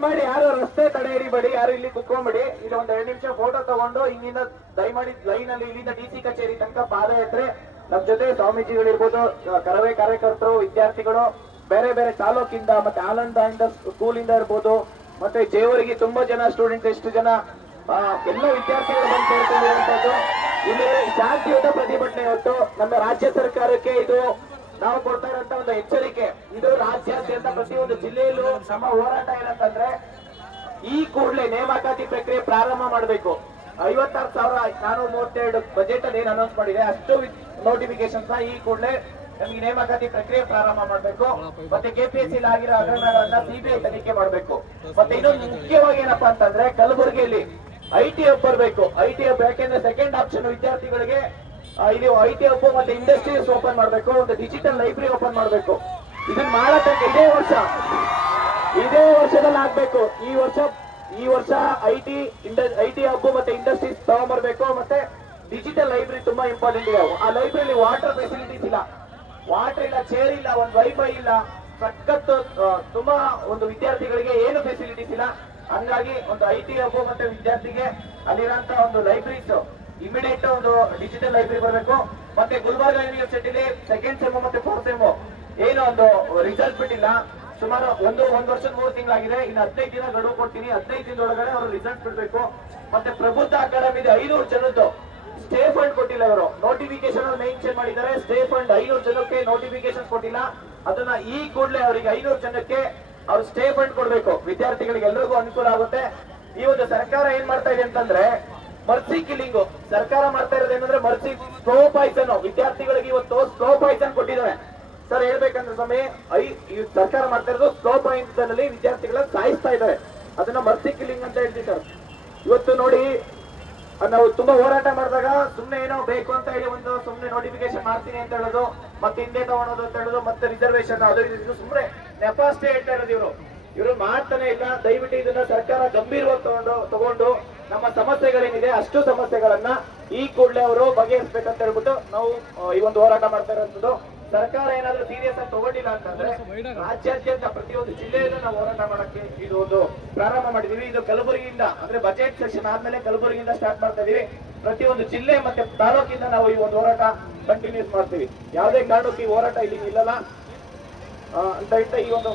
ದಯಮಾಡಿ ಯಾರು ರಸ್ತೆ ತಡೆ ಹಿಡಿಬೇಡಿ, ಯಾರು ಇಲ್ಲಿ ಕುತ್ಕೊಂಡ್ಬಿಡಿ. ಇಲ್ಲಿ ಒಂದ್ 2 ನಿಮಿಷ ಫೋಟೋ ತಗೊಂಡು ಹಿಂಗಿಂದ ದಯಮಾಡಿ ಲೈನ್ ಅಲ್ಲಿ ಇಲ್ಲಿಂದ DC ಕಚೇರಿ ತನಕ ಪಾದಯಾತ್ರೆ. ನಮ್ ಜೊತೆ ಸ್ವಾಮೀಜಿಗಳಿರ್ಬೋದು, ಕರವೇ ಕಾರ್ಯಕರ್ತರು, ವಿದ್ಯಾರ್ಥಿಗಳು, ಬೇರೆ ಬೇರೆ ತಾಲೂಕಿಂದ ಮತ್ತೆ ಆನಂದ ಸ್ಕೂಲ್ ಇಂದ ಇರ್ಬೋದು, ಮತ್ತೆ ಜೇವರಿಗೆ ತುಂಬಾ ಜನ ಸ್ಟೂಡೆಂಟ್ಸ್, ಎಷ್ಟು ಜನ ಎಲ್ಲ ವಿದ್ಯಾರ್ಥಿಗಳು ಬಂದು ಸೇರ್ಕೊಂಡಿರುವಂತದ್ದು. ಇಲ್ಲಿ ಶಾಂತಿಯುತ ಪ್ರತಿಭಟನೆ ಇವತ್ತು ನಮ್ಮ ರಾಜ್ಯ ಸರ್ಕಾರಕ್ಕೆ ಇದು ನಾವು ಕೊಡ್ತಾ ಇರುವಂತ ಒಂದು ಎಚ್ಚರಿಕೆ. ಇದು ರಾಜ್ಯಾದ್ಯಂತ ಪ್ರತಿಯೊಂದು ಜಿಲ್ಲೆಯಲ್ಲೂ ನಮ್ಮ ಹೋರಾಟ ಏನಂತಂದ್ರೆ, ಈ ಕೂಡಲೇ ನೇಮಕಾತಿ ಪ್ರಕ್ರಿಯೆ ಪ್ರಾರಂಭ ಮಾಡಬೇಕು. 56,432 ಬಜೆಟ್ ಅಲ್ಲಿ ಏನ್ ಅನೌನ್ಸ್ ಮಾಡಿದೆ ಅಷ್ಟು ನೋಟಿಫಿಕೇಶನ್ಸ್ ಈ ಕೂಡಲೇ ನಮಗೆ ನೇಮಕಾತಿ ಪ್ರಕ್ರಿಯೆ ಪ್ರಾರಂಭ ಮಾಡಬೇಕು. ಮತ್ತೆ KPSC ಆಗಿರೋ ಹಗರಣಗಳನ್ನ CBI ತನಿಖೆ ಮಾಡಬೇಕು. ಮತ್ತೆ ಇನ್ನೊಂದು ಮುಖ್ಯವಾಗಿ ಏನಪ್ಪಾ ಅಂತಂದ್ರೆ, ಕಲಬುರಗಿಯಲ್ಲಿ IT ಹಬ್ ಬರಬೇಕು. IT ಹಬ್ ಯಾಕೆಂದ್ರೆ ಸೆಕೆಂಡ್ ಆಪ್ಷನ್ ವಿದ್ಯಾರ್ಥಿಗಳಿಗೆ ಇಲ್ಲಿ IT ಹಬ್ ಮತ್ತೆ ಇಂಡಸ್ಟ್ರೀಸ್ ಓಪನ್ ಮಾಡಬೇಕು, ಒಂದು ಡಿಜಿಟಲ್ ಲೈಬ್ರರಿ ಓಪನ್ ಮಾಡಬೇಕು. ಇದನ್ನ ಮಾಡತಕ್ಕ ಇದೇ ವರ್ಷದಲ್ಲಿ ಆಗ್ಬೇಕು. ಈ ವರ್ಷ IT ಹಬ್ ಮತ್ತೆ ಇಂಡಸ್ಟ್ರೀಸ್ ತಗೊಂಡ್ಬರ್ಬೇಕು. ಮತ್ತೆ ಡಿಜಿಟಲ್ ಲೈಬ್ರರಿ ತುಂಬಾ ಇಂಪಾರ್ಟೆಂಟ್ ಇದೆ. ಆ ಲೈಬ್ರರಿಲಿ ವಾಟರ್ ಫೆಸಿಲಿಟೀಸ್ ಇಲ್ಲ, ವಾಟರ್ ಇಲ್ಲ, ಚೇರ್ ಇಲ್ಲ, ಒಂದು ವೈಫೈ ಇಲ್ಲ, ಸಖತ್ ತುಂಬಾ ಒಂದು ವಿದ್ಯಾರ್ಥಿಗಳಿಗೆ ಏನು ಫೆಸಿಲಿಟೀಸ್ ಇಲ್ಲ. ಹಂಗಾಗಿ ಒಂದು IT ಹಬ್ ಮತ್ತೆ ವಿದ್ಯಾರ್ಥಿಗೆ ಅಲ್ಲಿರೋಂತ ಒಂದು ಲೈಬ್ರರೀಸ್ ಇಮಿಡಿಯೇಟ್ ಒಂದು ಡಿಜಿಟಲ್ ಲೈಬ್ರರಿ ಬರಬೇಕು. ಮತ್ತೆ ಗುಲ್ಬರ್ಗ ಯೂನಿವರ್ಸಿಟಿಲಿ ಸೆಕೆಂಡ್ ಸೆಮ್ ಮತ್ತೆ ಫೋರ್ತ್ ಸೆಮ್ ಏನು ಒಂದು ರಿಸಲ್ಟ್ ಬಿಟ್ಟಿಲ್ಲ. ಸುಮಾರು ಒಂದು ವರ್ಷ 3 ತಿಂಗಳಾಗಿದೆ. ಇನ್ನು 15 ದಿನ ಗಡುವು ಕೊಡ್ತೀನಿ. 15 ದಿನದೊಳಗಡೆ ಅವರು ರಿಸಲ್ಟ್ ಬಿಡ್ಬೇಕು. ಮತ್ತೆ ಪ್ರಬುದ್ಧ ಅಕಾಡೆಮಿ 500 ಜನದ್ದು ಸ್ಟೇ ಫಂಡ್ ಕೊಟ್ಟಿಲ್ಲ. ಇವರು ನೋಟಿಫಿಕೇಶನ್ ಅಲ್ಲಿ ಮೆನ್ಷನ್ ಮಾಡಿದ್ದಾರೆ, ಸ್ಟೇ ಫಂಡ್ 500 ಜನಕ್ಕೆ ನೋಟಿಫಿಕೇಶನ್ ಕೊಟ್ಟಿಲ್ಲ. ಅದನ್ನ ಈ ಕೂಡಲೇ ಅವರಿಗೆ 500 ಜನಕ್ಕೆ ಅವ್ರು ಸ್ಟೇ ಫಂಡ್ ಕೊಡ್ಬೇಕು. ವಿದ್ಯಾರ್ಥಿಗಳಿಗೆ ಎಲ್ರಿಗೂ ಅನುಕೂಲ ಆಗುತ್ತೆ. ಈ ಒಂದು ಸರ್ಕಾರ ಏನ್ ಮಾಡ್ತಾ ಇದೆ ಅಂತಂದ್ರೆ, ಮರ್ಸಿ ಕಿಲ್ಲಿಂಗು ಸರ್ಕಾರ ಮಾಡ್ತಾ ಇರೋದು ಏನಂದ್ರೆ, ಮರ್ಸಿ ಸ್ಲೋ ಪಾಯ್ಸನ್ ವಿದ್ಯಾರ್ಥಿಗಳಿಗೆ ಇವತ್ತು ಸ್ಲೋ ಪಾಯ್ಸನ್ ಕೊಟ್ಟಿದ್ದಾರೆ. ಸರ್ ಹೇಳ್ಬೇಕಂದ್ರೆ ಸ್ವಾಮಿ, ಈ ಸರ್ಕಾರ ಮಾಡ್ತಾ ಇರೋದು ಸ್ಲೋ ಪಾಯ್ಸನ್ ಅಲ್ಲಿ ವಿದ್ಯಾರ್ಥಿಗಳನ್ನ ಸಾಯಿಸ್ತಾ ಇದ್ದಾರೆ. ಅದನ್ನ ಮರ್ಸಿ ಕಿಲ್ಲಿಂಗ್ ಅಂತ ಹೇಳ್ತೀವಿ ಸರ್. ಇವತ್ತು ನೋಡಿ, ನಾವು ತುಂಬಾ ಹೋರಾಟ ಮಾಡಿದಾಗ ಸುಮ್ನೆ ಏನೋ ಬೇಕು ಅಂತ ಹೇಳಿ ಒಂದು ಸುಮ್ನೆ ನೋಟಿಫಿಕೇಶನ್ ಮಾಡ್ತೀನಿ ಅಂತ ಹೇಳೋದು, ಮತ್ತೆ ಹಿಂದೆ ತಗೊಳೋದು ಅಂತ ಹೇಳೋದು, ಮತ್ತೆ ರಿಸರ್ವೇಶನ್ ಅದು ಇದು ಸುಮ್ನೆ ನೆಪಾಷ್ಟೇ ಹೇಳ್ತಾ ಇರೋದು. ಇವರು ಮಾಡ್ತಾನೆ ಇಲ್ಲ. ದಯವಿಟ್ಟು ಇದನ್ನ ಸರ್ಕಾರ ಗಂಭೀರವಾಗಿ ತಗೊಂಡು ನಮ್ಮ ಸಮಸ್ಯೆಗಳೇನಿದೆ ಅಷ್ಟು ಸಮಸ್ಯೆಗಳನ್ನ ಈ ಕೂಡಲೇ ಅವರು ಬಗೆಹರಿಸಬೇಕಂತ ಹೇಳ್ಬಿಟ್ಟು ನಾವು ಈ ಒಂದು ಹೋರಾಟ ಮಾಡ್ತಾ ಇರೋದು. ಸರ್ಕಾರ ಏನಾದ್ರೂ ಸೀರಿಯಸ್ ಆಗಿ ತಗೊಂಡಿಲ್ಲ ಅಂತಂದ್ರೆ ರಾಜ್ಯಾದ್ಯಂತ ಪ್ರತಿಯೊಂದು ಜಿಲ್ಲೆಯಲ್ಲೂ ನಾವು ಹೋರಾಟ ಮಾಡಕ್ಕೆ ಇದು ಒಂದು ಪ್ರಾರಂಭ ಮಾಡಿದೀವಿ. ಇದು ಕಲಬುರಗಿಯಿಂದ ಅಂದ್ರೆ ಬಜೆಟ್ ಸೆಷನ್ ಆದ್ಮೇಲೆ ಕಲಬುರಗಿಯಿಂದ ಸ್ಟಾರ್ಟ್ ಮಾಡ್ತಾ ಇದೀವಿ. ಪ್ರತಿಯೊಂದು ಜಿಲ್ಲೆ ಮತ್ತೆ ತಾಲೂಕಿಂದ ನಾವು ಈ ಒಂದು ಹೋರಾಟ ಕಂಟಿನ್ಯೂಸ್ ಮಾಡ್ತೀವಿ. ಯಾವುದೇ ಕಾರಣಕ್ಕೂ ಈ ಹೋರಾಟ ಇಲ್ಲಿ ನಿಲ್ಲಲ್ಲ ಅಂತ ಈ ಒಂದು